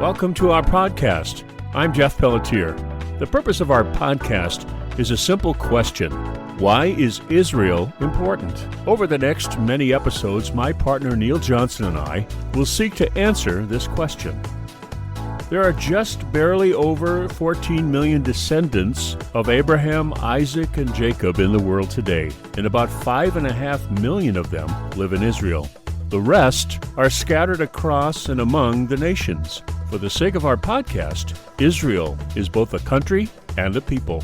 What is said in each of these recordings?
Welcome to our podcast. I'm Jeff Pelletier. The purpose of our podcast is a simple question. Why is Israel important? Over the next many episodes, my partner Neil Johnson and I will seek to answer this question. There are just barely over 14 million descendants of Abraham, Isaac, and Jacob in the world today, and about 5.5 million of them live in Israel. The rest are scattered across and among the nations. For the sake of our podcast, Israel is both a country and a people.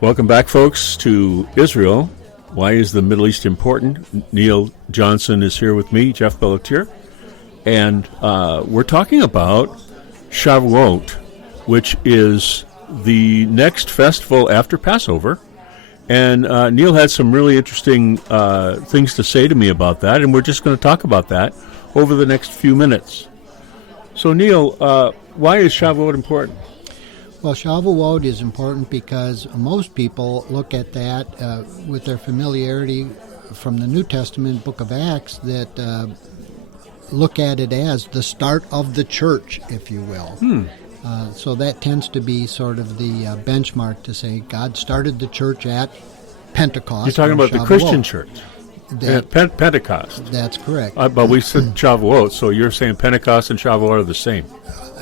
Welcome back, folks, to Israel. Why is the Middle East important? Neil Johnson is here with me, Jeff Pelletier. And we're talking about Shavuot, which is the next festival after Passover. And Neil had some really interesting things to say to me about that, and we're just going to talk about that over the next few minutes. So, Neil, why is Shavuot important? Well, Shavuot is important because most people look at that with their familiarity from the New Testament, Book of Acts, that look at it as the start of the church, if you will. So that tends to be sort of the benchmark to say God started the church at Pentecost. You're talking about the Christian church. Pentecost. That's correct. But we said Shavuot, so you're saying Pentecost and Shavuot are the same.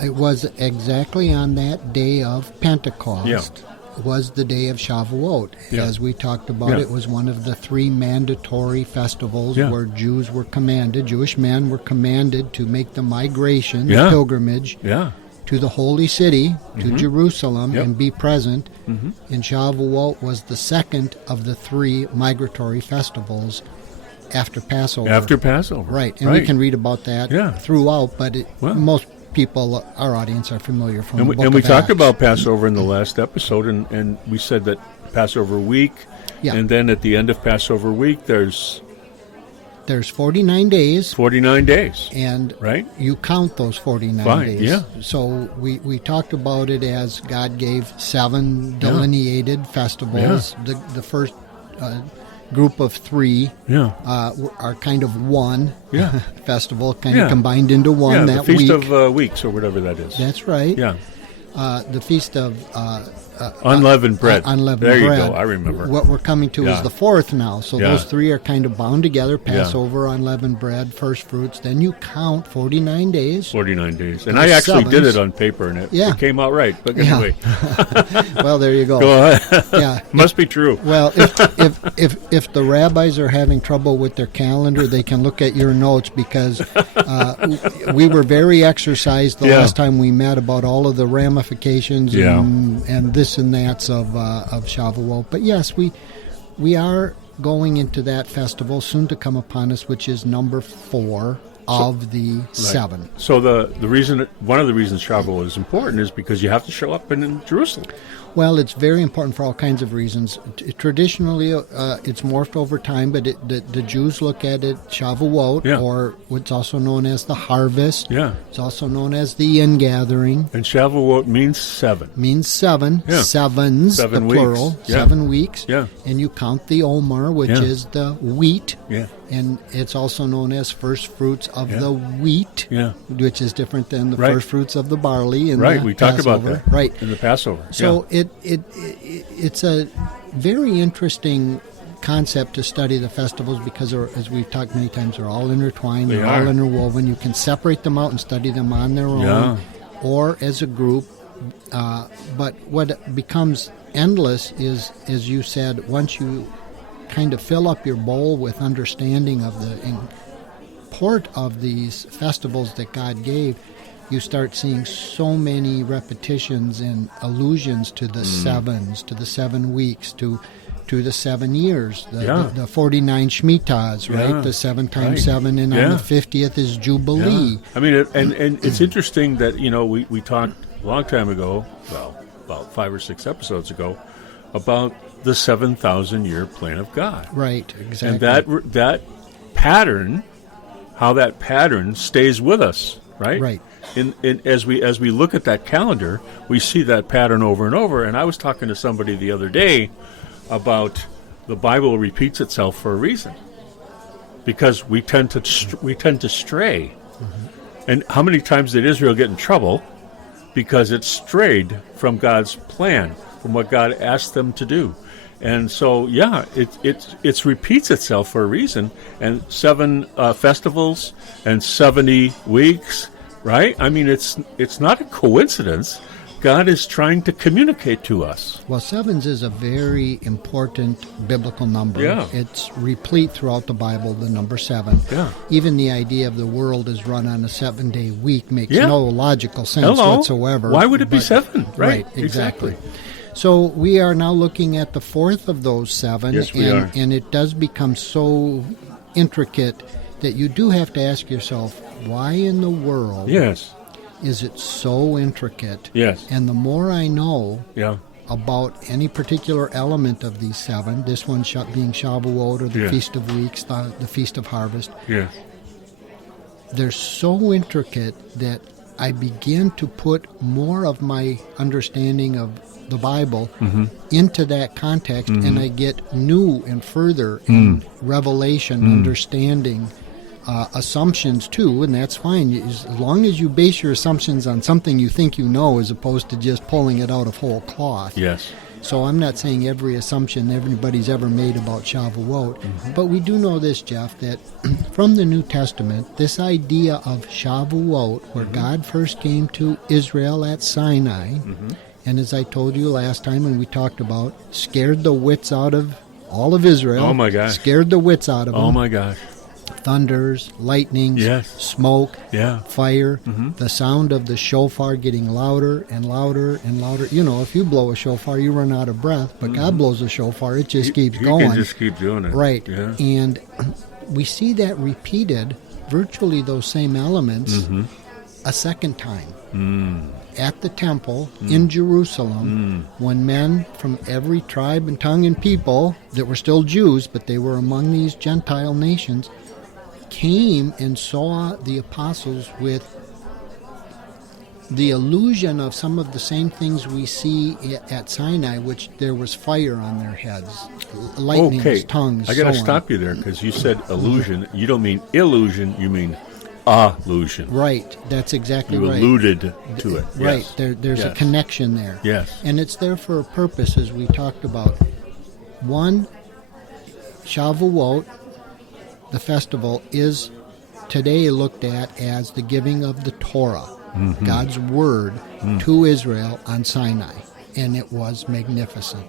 It was exactly on that day of Pentecost was the day of Shavuot. Yeah. As we talked about, it was one of the three mandatory festivals where Jews were commanded, Jewish men were commanded to make the migration, the pilgrimage to the holy city, to Jerusalem, and be present. And Shavuot was the second of the three migratory festivals after Passover. After Passover. Right, and we can read about that throughout, but most people, our audience, are familiar from the Book of Acts. And we talked about Passover in the last episode, and we said that Passover week, and then at the end of Passover week, there's 49 days. 49 days. And you count those 49 days. Yeah. So we talked about it as God gave 7 delineated festivals. The first group of 3 are kind of one festival, kind of combined into one that the Feast week. of Weeks, or whatever that is. That's right. Yeah. The Feast of Unleavened bread. Unleavened bread. There you go. I remember. What we're coming to is the fourth now. So those 3 are kind of bound together. Passover, unleavened bread, first fruits. Then you count 49 days. 49 days. And I actually did it on paper, and it came out right. But anyway. Well, there you go. Go ahead. Must be true. Well, if the rabbis are having trouble with their calendar, they can look at your notes, because we were very exercised the last time we met about all of the ramifications and this and that's of Shavuot. But yes, we are going into that festival soon to come upon us, which is number 4 of the 7. So one of the reasons Shavuot is important is because you have to show up in Jerusalem. Well, it's very important for all kinds of reasons. Traditionally, it's morphed over time, but the Jews look at it Shavuot, or what's also known as the harvest. Yeah. It's also known as the ingathering. And Shavuot means 7. Means 7. Yeah. Sevens, 7 the plural. Weeks. 7 weeks. Yeah. And you count the omer, which is the wheat. Yeah. And it's also known as first fruits of the wheat, which is different than the first fruits of the barley in the we talked about that in the Passover. So it's a very interesting concept to study the festivals, because as we've talked many times, they're all intertwined, they're all interwoven. You can separate them out and study them on their own or as a group. But what becomes endless is, as you said, once you kind of fill up your bowl with understanding of the import of these festivals that God gave, you start seeing so many repetitions and allusions to the sevens, to the 7 weeks, to the 7 years, the 49 Shemitahs, right? The 7 times 7, and on the 50th is Jubilee. Yeah. I mean, and it's interesting that, we talked a long time ago, about 5 or 6 episodes ago, about the 7,000-year plan of God. Right, exactly. And that pattern, how that pattern stays with us, right? Right. And as we look at that calendar, we see that pattern over and over. And I was talking to somebody the other day about the Bible repeats itself for a reason, because we tend to stray. And how many times did Israel get in trouble because it strayed from God's plan, from what God asked them to do? And so, yeah, it repeats itself for a reason. And 7 festivals and 70 weeks, right? I mean, it's not a coincidence. God is trying to communicate to us. Well, 7 is a very important biblical number. Yeah. It's replete throughout the Bible, the number 7. Yeah. Even the idea of the world is run on a 7-day week makes Yeah. no logical sense whatsoever. Why would it be But- 7? Right, exactly. So we are now looking at the 4th of those 7, Yes, we are. and it does become so intricate that you do have to ask yourself, why in the world Yes. is it so intricate? Yes. And the more I know Yeah. about any particular element of these 7, this one being Shavuot or the Yeah. Feast of Weeks, the Feast of Harvest, Yes. they're so intricate that I begin to put more of my understanding of the Bible into that context, and I get new and further in revelation, understanding, assumptions too, and that's fine as long as you base your assumptions on something you think you know as opposed to just pulling it out of whole cloth. Yes. So I'm not saying every assumption everybody's ever made about Shavuot, but we do know this, Jeff, that from the New Testament, this idea of Shavuot, where God first came to Israel at Sinai, and as I told you last time when we talked about, scared the wits out of all of Israel. Oh, my gosh. Scared the wits out of them. Oh, my gosh. Thunders, lightnings, Yes. smoke, Yeah. fire, the sound of the shofar getting louder and louder and louder. You know, if you blow a shofar, you run out of breath, but God blows a shofar, it just keeps He going. can just keep doing it. Right. Yeah. And we see that repeated, virtually those same elements, a second time. At the temple in Jerusalem, when men from every tribe and tongue and people that were still Jews, but they were among these Gentile nations, came and saw the apostles with the illusion of some of the same things we see at Sinai, which there was fire on their heads, lightnings, Okay. tongues, I got to so on. stop you there because you said illusion. You don't mean illusion. You mean allusion. Right, that's exactly You right. alluded to it. Right, Yes. there's a Yes. connection there. Yes. And it's there for a purpose, as we talked about. One, Shavuot, the festival, is today looked at as the giving of the Torah, God's word to Israel on Sinai. And it was magnificent.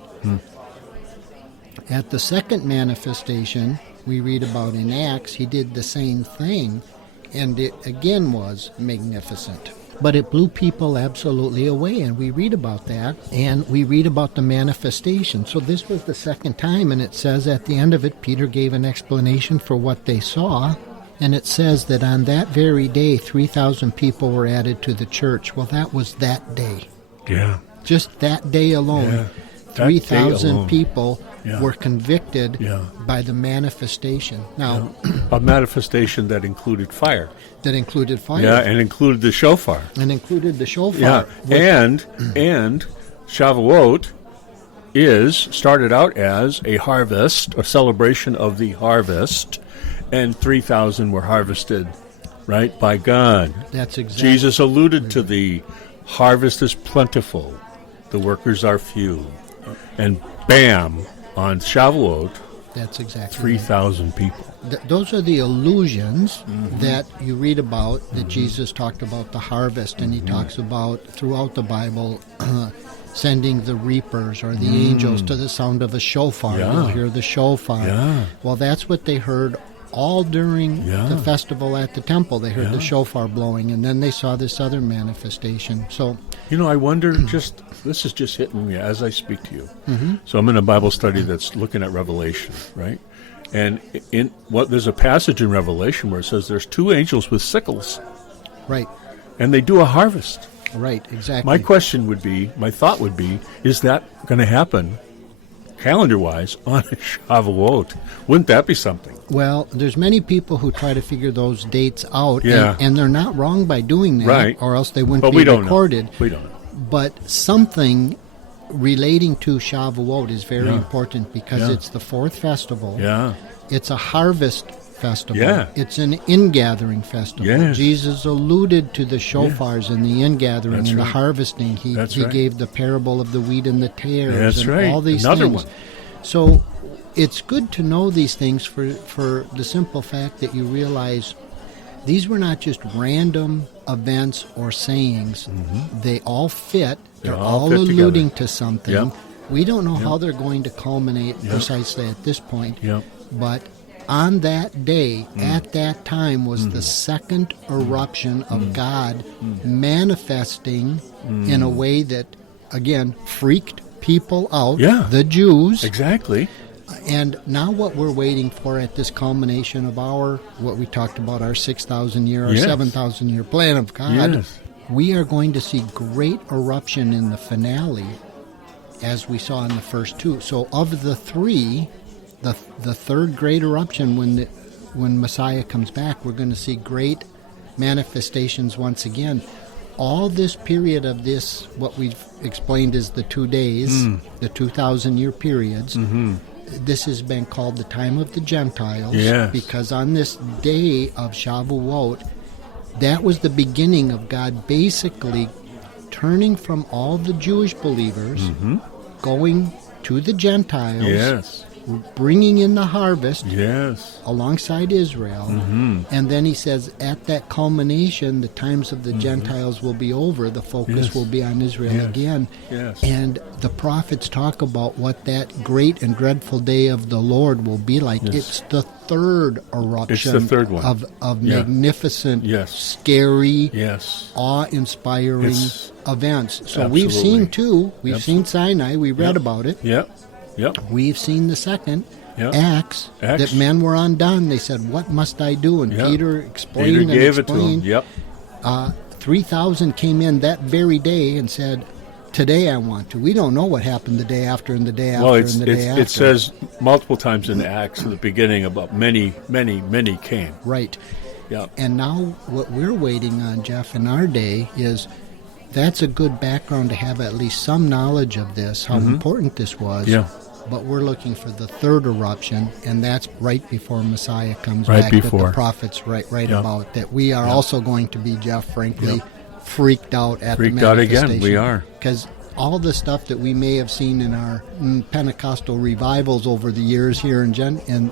At the second manifestation, we read about in Acts, he did the same thing, and it again was magnificent. But it blew people absolutely away, and we read about that, and we read about the manifestation. So this was the second time, and it says at the end of it, Peter gave an explanation for what they saw, and it says that on that very day, 3,000 people were added to the church. Well, that was that day. Yeah. Just that day alone, Yeah. That day 3,000 alone. people Yeah. were convicted Yeah. by the manifestation. Now, A manifestation that included fire. that included fire. Yeah, and included the shofar. And included the shofar. Yeah, which- and Shavuot started out as a harvest, a celebration of the harvest, and 3,000 were harvested, right, by God. That's exactly. Jesus alluded to the harvest is plentiful, the workers are few, and bam, on Shavuot, That's exactly. 3,000 people. Those are the illusions that you read about, that Jesus talked about the harvest, and he talks about throughout the Bible sending the reapers or the angels to the sound of a shofar. Yeah. You'll hear the shofar. Yeah. Well, that's what they heard all during Yeah. the festival at the temple. They heard Yeah. the shofar blowing, and then they saw this other manifestation. So, You know, I wonder, this is just hitting me as I speak to you. So I'm in a Bible study that's looking at Revelation, right? And there's a passage in Revelation where it says there's 2 angels with sickles, right, and they do a harvest. right, exactly. My thought would be, is that going to happen, calendar-wise, on a Shavuot? Wouldn't that be something? Well, there's many people who try to figure those dates out, Yeah. and they're not wrong by doing that, Right. or else they wouldn't But be we don't recorded. know. We don't know. But something relating to Shavuot is very Yeah. important because Yeah. it's the 4th festival. Yeah. It's a harvest festival. Yeah. It's an ingathering festival. Yes. Jesus alluded to the shofars and the ingathering That's and right. the harvesting. He Right. gave the parable of the wheat and the tares That's and right. all these Another things. one. So it's good to know these things for the simple fact that you realize these were not just random events or sayings. They all fit. They're all fit alluding together. to something. Yep. We don't know how they're going to culminate precisely at this point. Yep. But on that day, at that time, was the second eruption of God manifesting in a way that, again, freaked people out, Yeah. the Jews. Exactly. And now what we're waiting for at this culmination of what we talked about, our 6,000 year or Yes. 7,000 year plan of God, Yes. we are going to see great eruption in the finale as we saw in the first two. So of the three, the third great eruption when Messiah comes back, we're going to see great manifestations once again. All this period of this, what we've explained is the 2 days, the 2,000-year periods, this has been called the time of the Gentiles, Yes. because on this day of Shavuot, that was the beginning of God basically turning from all the Jewish believers, going to the Gentiles, Yes. bringing in the harvest Yes. alongside Israel. And then he says, at that culmination, the times of the Gentiles will be over. The focus Yes. will be on Israel Yes. again. Yes. And the prophets talk about what that great and dreadful day of the Lord will be like. Yes. It's the third eruption It's the third one. of Yeah. magnificent, Yes. scary, Yes. awe-inspiring It's- events. So we've seen two. We've seen Sinai. We read about it. Yep. Yep. We've seen the second, Yep. Acts, Acts. that men were undone. They said, what must I do? And Yep. Peter explained Peter and gave it to him. explained. Yep. 3,000 came in that very day and said, today I want to. We don't know what happened the day after and the day after Well, and the day after. it says multiple times in Acts at the beginning about many, many, many came. Right. Yeah. And now what we're waiting on, Jeff, in our day is that's a good background to have at least some knowledge of this, how important this was. Yeah. But we're looking for the third eruption, and that's right before Messiah comes Right back, that before. the prophets write Yeah. about, that we are also going to be, Jeff, frankly, Yeah. freaked out at Freaked the out manifestation. again, we are. Because all the stuff that we may have seen in our Pentecostal revivals over the years here in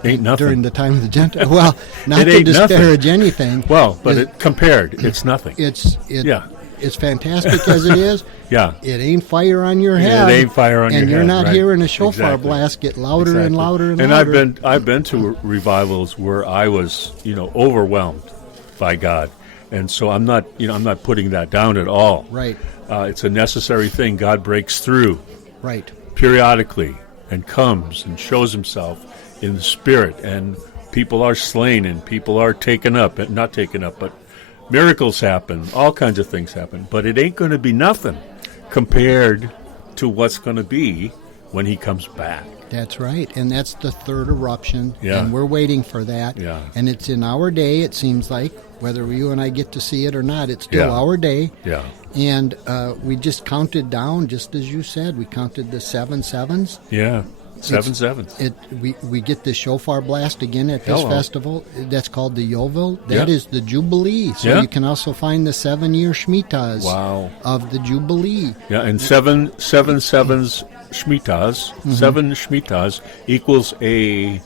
Ain't nothing. during the time of the Gentiles, well, not It to ain't disparage anything. Well, but it- compared, it's nothing. Yeah. It's fantastic as it is. Yeah. It ain't fire on your Yeah, head. it ain't fire on your and you're head, not right. hearing a shofar Exactly. blast get louder and Exactly. louder and And louder. I've been to revivals where I was, overwhelmed by God. And so I'm not putting that down at all. Right. It's a necessary thing. God breaks through Right. periodically and comes and shows himself in the spirit, and people are slain and people are not taken up, but miracles happen, all kinds of things happen, but it ain't going to be nothing compared to what's going to be when he comes back. That's right. And that's the third eruption. Yeah. And we're waiting for that. Yeah. And it's in our day, it seems like. Whether you and I get to see it or not, it's still Yeah. our day. Yeah. And we just counted down, just as you said. We counted the 7 sevens. Yeah. 7 It's- sevens. We get the shofar blast again at this Hello. festival. That's called the Yovel. That Yeah. is the Jubilee. So Yeah. you can also find the 7-year Shemitahs Wow. of the Jubilee. Yeah, and seven sevens Shemitahs, 7 Shemitahs equals a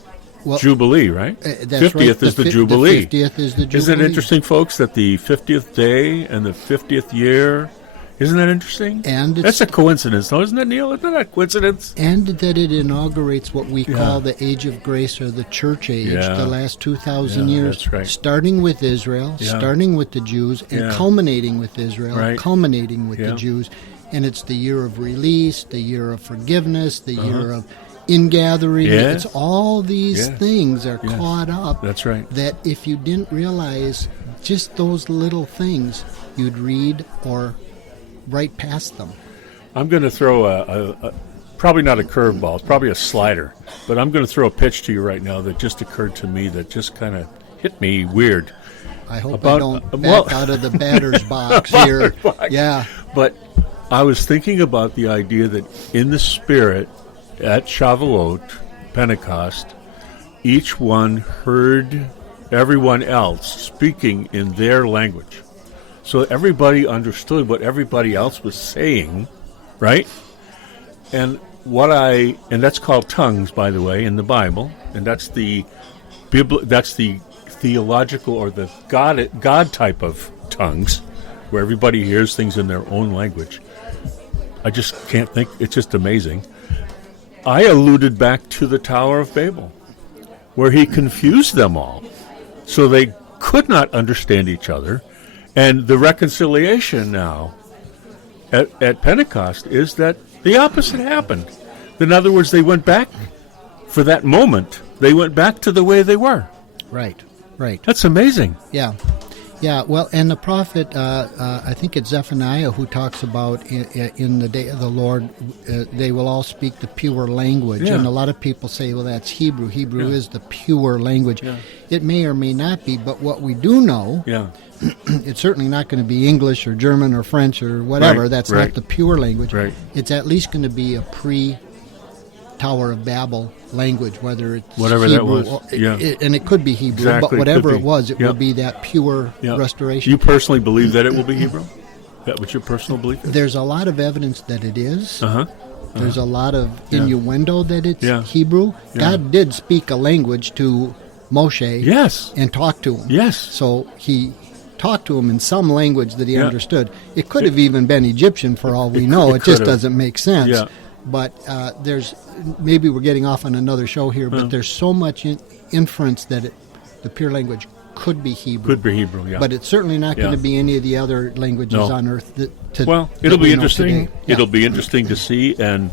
Well, Jubilee, right? That's 50th right. is the Jubilee. The 50th is the Jubilee. Isn't it interesting, folks, that the 50th day and the 50th year, isn't that interesting? And that's a coincidence, though, isn't it, Neil? Isn't that a coincidence? And that it inaugurates what we Yeah. call the Age of Grace, or the Church Age, Yeah. the last 2,000 Yeah, years, that's right. starting with Israel, Yeah. starting with the Jews, and Yeah. culminating with Israel, Right. culminating with Yeah. the Jews. And it's the year of release, the year of forgiveness, the Uh-huh. year of ingathering. Yes. It's all these Yes. things are Yes. caught up. That's right. That if you didn't realize just those little things, you'd read or right past them. I'm going to throw a probably not a curveball, it's probably a slider, but I'm going to throw a pitch to you right now that just occurred to me that just kind of hit me weird. I hope About- I don't back well- out of the batter's box here. Yeah. But I was thinking about the idea that in the Spirit at Shavuot, Pentecost, each one heard everyone else speaking in their language. So everybody understood what everybody else was saying, right? And that's called tongues, by the way, in the Bible, and that's the theological or the God type of tongues, where everybody hears things in their own language. I just can't think. It's just amazing. I alluded back to the Tower of Babel, where he confused them all, so they could not understand each other. And the reconciliation now at Pentecost is that the opposite happened. In other words, they went back for that moment. They went back to the way they were. Right. That's amazing. Yeah. Well, and the prophet, I think it's Zephaniah, who talks about in the day of the Lord, they will all speak the pure language. Yeah. And a lot of people say, well, that's Hebrew. Hebrew Yeah. is the pure language. Yeah. It may or may not be, but what we do know, it's certainly not going to be English or German or French or whatever. Right, That's right. not the pure language. Right. It's at least going to be a pre-Tower of Babel language, whether it's Whatever Hebrew that was. and it could be Hebrew, Exactly, but whatever could it be. was, it Yeah. will be that pure Yeah. restoration. You personally believe that it will be Hebrew? That what your personal belief is? There's a lot of evidence that it is. Uh-huh. There's a lot of Yeah. innuendo that it's Yeah. Hebrew. Yeah. God did speak a language to Moshe Yes. and talk to him. Yes. So he talked to him in some language that he Yeah. understood. It could have even been Egyptian for all we know. it It just could have. doesn't make sense. Yeah. But there's, maybe we're getting off on another show here, but there's so much inference that the pure language could be Hebrew. Could be Hebrew, yeah. But it's certainly not Yeah. going to be any of the other languages No. on earth Well, that it'll we be know interesting. today. Yeah. It'll be interesting to see, and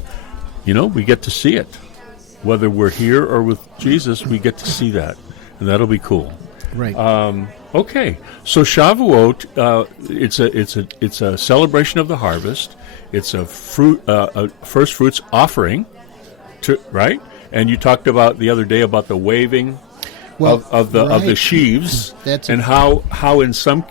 we get to see it. Whether we're here or with Jesus, we get to see that, and that'll be cool. Right. Okay, so Shavuot, it's a celebration of the harvest. It's a first fruits offering, right? And you talked about the other day about the waving of the right. sheaves, That's and how in some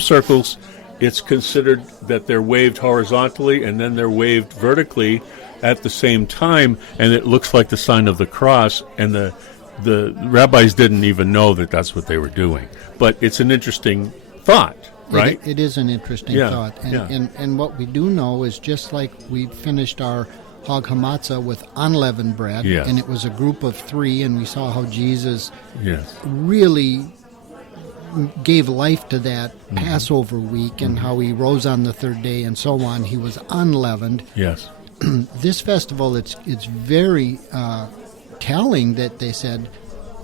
circles it's considered that they're waved horizontally and then they're waved vertically at the same time, and it looks like the sign of the cross. And the rabbis didn't even know that that's what they were doing. But it's an interesting thought, right? It is an interesting thought. And what we do know is, just like we finished our Hog Hamatzah with unleavened bread, Yes. and it was a group of 3, and we saw how Jesus Yes. really gave life to that Passover week, and how he rose on the 3rd day and so on. He was unleavened. Yes. This festival, it's very telling that they said,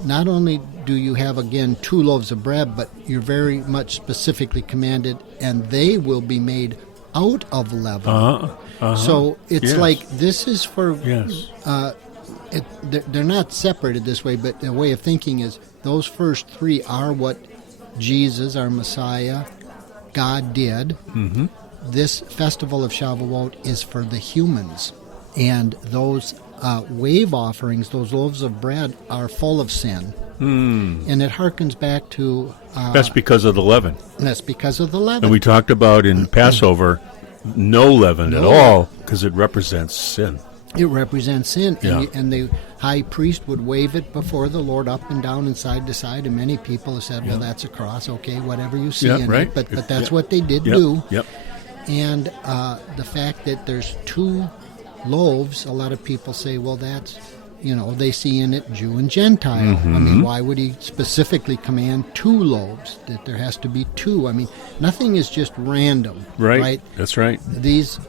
not only do you have, again, 2 loaves of bread, but you're very much specifically commanded, and they will be made out of leaven. So it's Yes. like, this is for, Yes. they're not separated this way, but the way of thinking is those first 3 are what Jesus, our Messiah, God did. Mm-hmm. This festival of Shavuot is for the humans, and those wave offerings, those loaves of bread, are full of sin. And it harkens back to... That's because of the leaven. That's because of the leaven. And we talked about in Passover, no leaven at all, because it represents sin. It represents sin, Yeah. and the high priest would wave it before the Lord up and down and side to side, and many people have said, well, that's a cross, okay, whatever you see in right. it, but that's what they did Yep. do. Yep. And the fact that there's 2 loaves, a lot of people say, well, that's, they see in it Jew and Gentile. I mean, why would he specifically command 2 loaves, that there has to be 2? I mean, nothing is just random, right? That's right.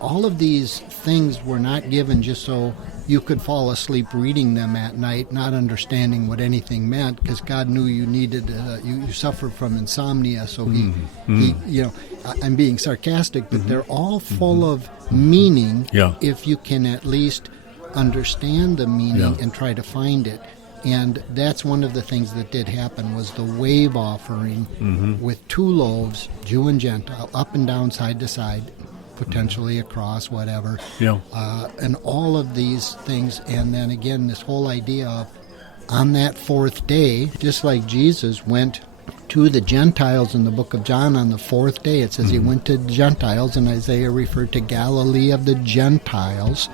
All of these things were not given just so you could fall asleep reading them at night, not understanding what anything meant, because God knew you needed, you suffered from insomnia, so he, I'm being sarcastic, but they're all full of meaning if you can at least understand the meaning and try to find it. And that's one of the things that did happen, was the wave offering with 2 loaves, Jew and Gentile, up and down, side to side, potentially across, whatever. And all of these things. And then again, this whole idea of, on that 4th day, just like Jesus went to the Gentiles in the book of John on the 4th day, it says he went to the Gentiles, and Isaiah referred to Galilee of the Gentiles.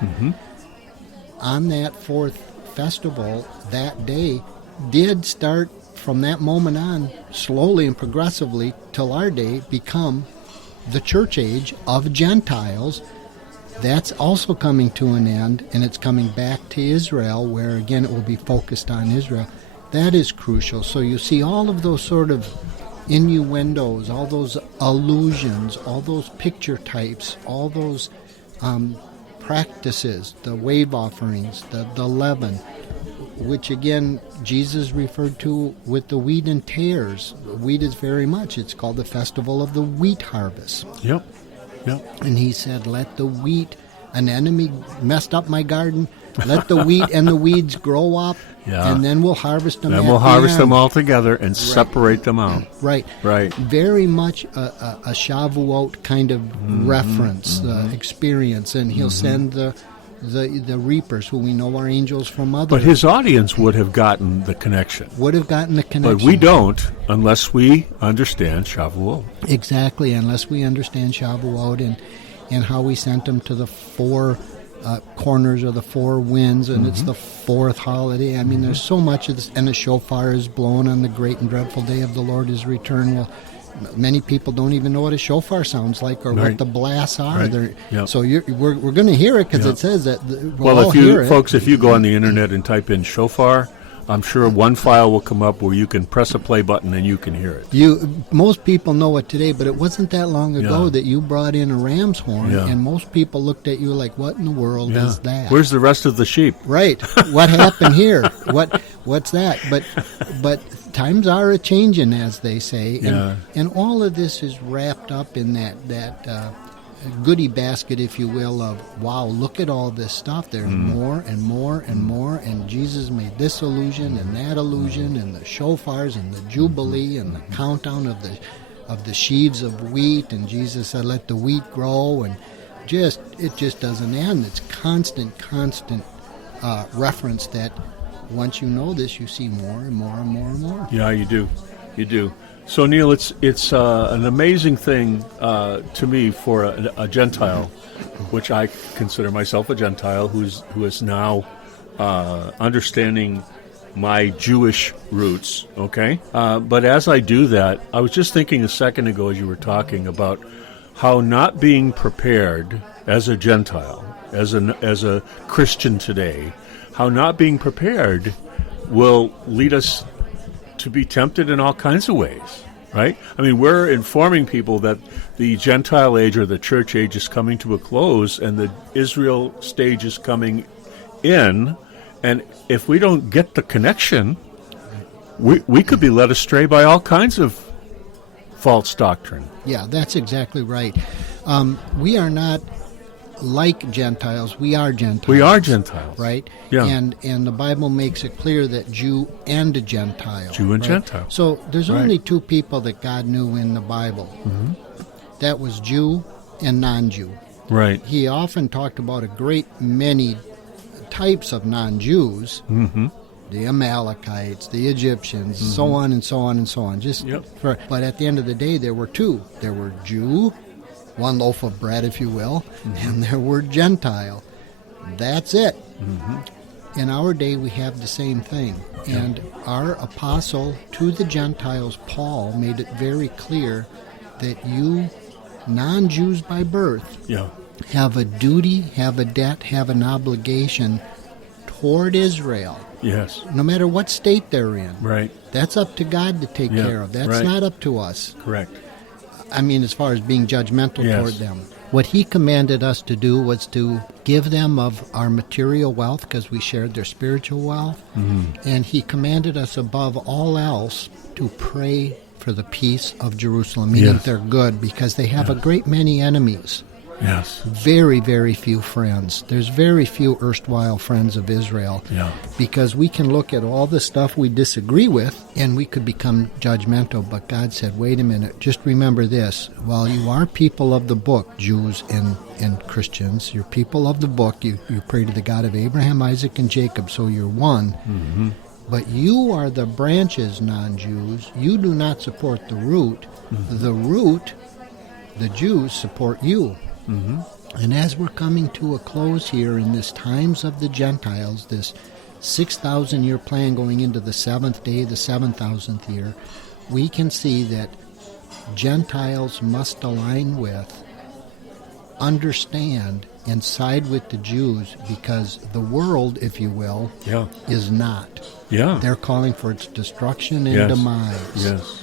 On that 4th festival, that day did start from that moment on, slowly and progressively till our day, become the church age of Gentiles. That's also coming to an end, and it's coming back to Israel, where again it will be focused on Israel. That is crucial. So you see all of those sort of innuendos, all those allusions, all those picture types, all those practices, the wave offerings, the leaven, which again Jesus referred to with the wheat and tares. Wheat is very much, it's called the festival of the wheat harvest. Yep. And he said, let the wheat, an enemy messed up my garden, let the wheat and the weeds grow up, and then we'll harvest them. Then we'll harvest them all together and separate them out. Right. Very much a Shavuot kind of reference, experience, and he'll send the reapers, who we know are angels from other. But his audience would have gotten the connection. But we don't unless we understand Shavuot. Exactly, unless we understand Shavuot and how we sent them to the four corners of the four winds, and it's the fourth holiday. I mean, there's so much of this, and the shofar is blown on the great and dreadful day of the Lord, his return. Well, many people don't even know what a shofar sounds like or what the blasts are. So we're going to hear it because it says that. If you go on the internet and type in shofar, I'm sure one file will come up where you can press a play button and you can hear it. Most people know it today, but it wasn't that long ago that you brought in a ram's horn, and most people looked at you like, "What in the world is that? Where's the rest of the sheep?" Right. What happened here? What's that? But times are a changing, as they say, and all of this is wrapped up in that goodie basket, if you will, of, wow, look at all this stuff. There's more and more and more, and Jesus made this illusion and that illusion, and the shofars and the jubilee and the countdown of the sheaves of wheat, and Jesus said, let the wheat grow, and it just doesn't end. It's constant reference that once you know this, you see more and more and more and more. Yeah, you do. So, Neil, it's an amazing thing to me for a Gentile, which I consider myself a Gentile, who is now understanding my Jewish roots. Okay, but as I do that, I was just thinking a second ago as you were talking about how not being prepared as a Gentile, as a Christian today, how not being prepared will lead us to be tempted in all kinds of ways, right? I mean, we're informing people that the Gentile age or the church age is coming to a close and the Israel stage is coming in, and if we don't get the connection, we could be led astray by all kinds of false doctrine. Yeah, that's exactly right. We are not like Gentiles. We are Gentiles. We are Gentiles. Right? Yeah. And the Bible makes it clear that Jew and Gentile. Jew and right? Gentile. So there's only two people that God knew in the Bible. That was Jew and non-Jew. Right. He often talked about a great many types of non-Jews. The Amalekites, the Egyptians, so on and so on and so on. But at the end of the day, there were two. There were Jew, one loaf of bread, if you will, and there were Gentile. That's it. In our day, we have the same thing. And our apostle to the Gentiles, Paul, made it very clear that you, non-Jews by birth, have a duty, have a debt, have an obligation toward Israel. Yes. No matter what state they're in. Right. That's up to God to take care of. That's not up to us. Correct. I mean, as far as being judgmental toward them. What he commanded us to do was to give them of our material wealth, because we shared their spiritual wealth. And he commanded us above all else to pray for the peace of Jerusalem, meaning they're good, because they have a great many enemies. Yes. Very, very few friends. There's very few erstwhile friends of Israel. Because we can look at all the stuff we disagree with and we could become judgmental. But God said, wait a minute, just remember this. While you are people of the book, Jews and Christians, you're people of the book. You pray to the God of Abraham, Isaac, and Jacob, so you're one. But you are the branches, non-Jews. You do not support the root. The root, the Jews, support you. And as we're coming to a close here in this times of the Gentiles, this 6,000-year plan going into the seventh day, the 7,000th year, we can see that Gentiles must align with, understand, and side with the Jews, because the world, if you will, is not. Yeah. They're calling for its destruction and demise. Yes.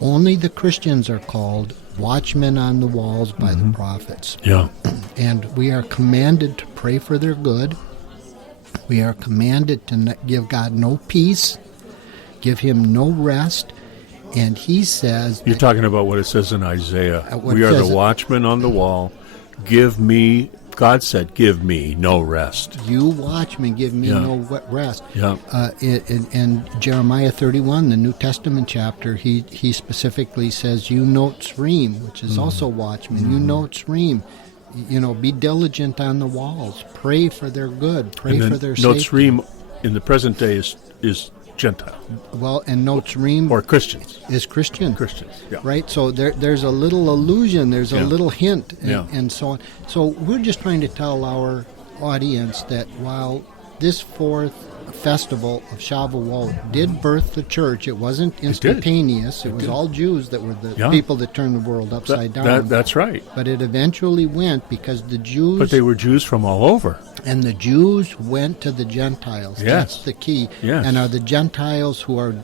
Only the Christians are called watchmen on the walls by the prophets. Yeah. And we are commanded to pray for their good. We are commanded to give God no peace, give him no rest. And he says... You're talking about what it says in Isaiah. We are says, the watchmen on the wall. God said, give me no rest. You watchmen, give me no rest. Yeah. In Jeremiah 31, the New Testament chapter, he specifically says, you notzrim, which is also watchmen. You notzrim. Be diligent on the walls. Pray for their good. Pray for their safety. Notzrim in the present day is Gentile. Well, and notzrim or Christians is Christian. Christians, right? So there's a little allusion, there's a little hint, and so on. So we're just trying to tell our audience that while this fourth festival of Shavuot did birth the church, it wasn't instantaneous. It was all Jews that were the people that turned the world upside down. That's right. But it eventually went because the Jews... But they were Jews from all over. And the Jews went to the Gentiles. Yes. That's the key. Yes. And are the Gentiles who are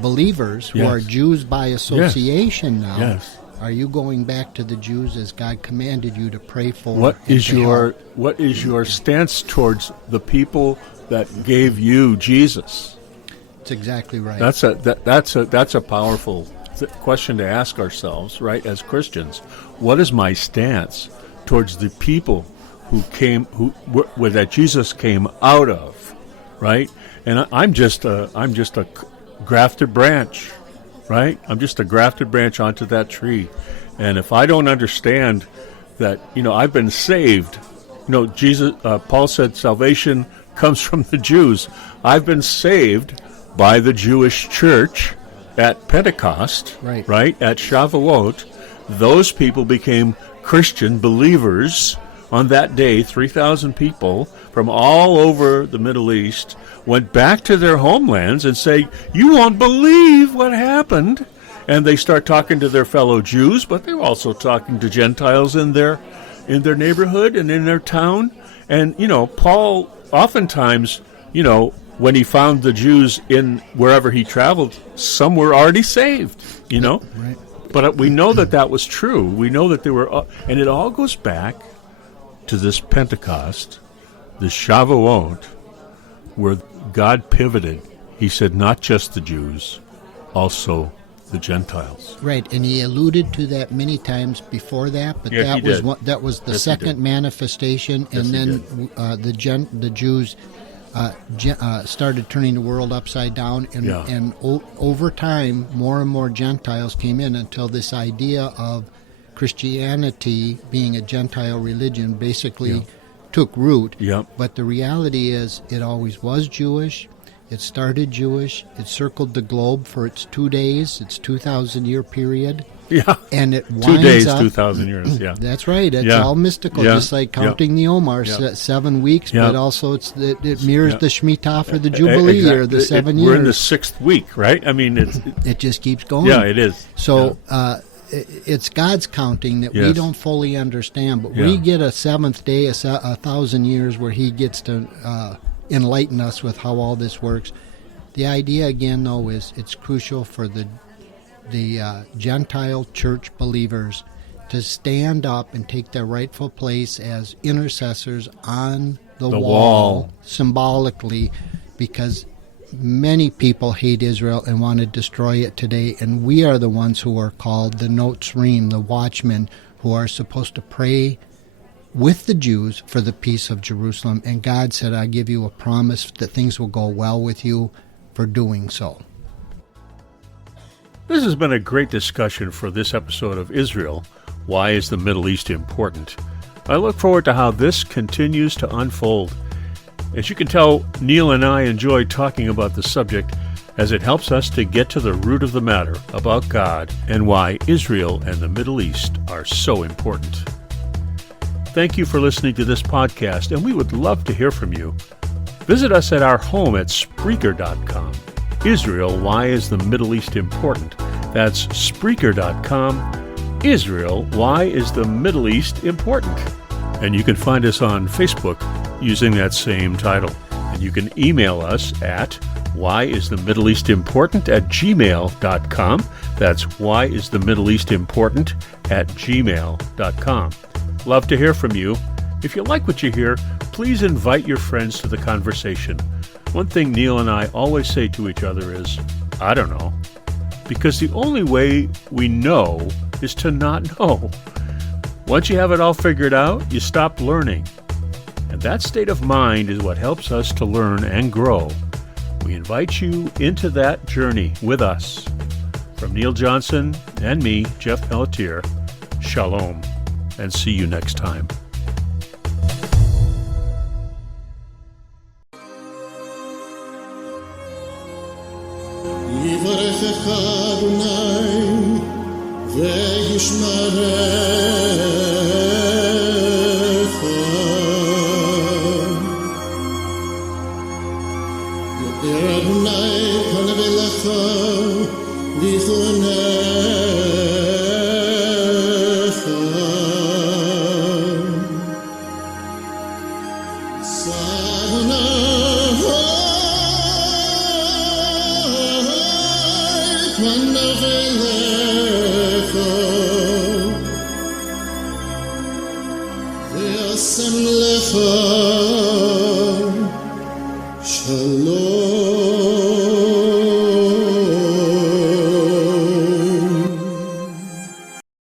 believers, who are Jews by association now, are you going back to the Jews as God commanded you to pray for? What is your stance towards the people that gave you Jesus? That's exactly right. That's a powerful question to ask ourselves, right? As Christians, what is my stance towards the people that Jesus came out of, right? And I'm just a grafted branch, right? I'm just a grafted branch onto that tree, and if I don't understand that, I've been saved. Jesus. Paul said salvation comes from the Jews. I've been saved by the Jewish church at Pentecost, right? At Shavuot, those people became Christian believers. On that day, 3,000 people from all over the Middle East went back to their homelands and say, you won't believe what happened. And they start talking to their fellow Jews, but they were also talking to Gentiles in their neighborhood and in their town. And, Paul oftentimes, when he found the Jews in wherever he traveled, some were already saved, Right. But we know that was true. We know that they were, and it all goes back to this Pentecost, this Shavuot, where God pivoted. He said, not just the Jews, also the Gentiles. Right, and he alluded to that many times before that, but that was the second manifestation, and then the Jews started turning the world upside down, and over time, more and more Gentiles came in until this idea of Christianity being a Gentile religion basically took root. But the reality is it always was Jewish. It started Jewish. It circled the globe for its 2 days, its 2,000-year period. And it winds 2 days, up, 2,000 years, That's right. It's all mystical, just like counting the Omar, 7 weeks, but also it mirrors the Shemitah for the Jubilee, or the 7 years. We're in the 6th week, right? I mean, it just keeps going. Yeah, it is. So it's God's counting that we don't fully understand, but we get a seventh day, 1,000 years, where he gets to enlighten us with how all this works. The idea, again, though, is it's crucial for the Gentile church believers to stand up and take their rightful place as intercessors on the wall, symbolically, because many people hate Israel and want to destroy it today, and we are the ones who are called the notzrim, the watchmen, who are supposed to pray with the Jews for the peace of Jerusalem. And God said, I give you a promise that things will go well with you for doing so. This has been a great discussion for this episode of Israel. Why is the Middle East important? I look forward to how this continues to unfold. As you can tell, Neil and I enjoy talking about the subject, as it helps us to get to the root of the matter about God and why Israel and the Middle East are so important. Thank you for listening to this podcast, and we would love to hear from you. Visit us at our home at Spreaker.com. Israel, why is the Middle East important? That's Spreaker.com. Israel, why is the Middle East important? And you can find us on Facebook using that same title. And you can email us at whyisthemiddleeastimportant@gmail.com. That's whyisthemiddleeastimportant@gmail.com. Love to hear from you. If you like what you hear, please invite your friends to the conversation. One thing Neil and I always say to each other is, I don't know. Because the only way we know is to not know. Once you have it all figured out, you stop learning. And that state of mind is what helps us to learn and grow. We invite you into that journey with us. From Neil Johnson and me, Jeff Pelletier, shalom, and see you next time. יברכך אדוני וישמרך, יאר אדוני פניו אליך ויחונך, פניו אליך וישם לך שלום.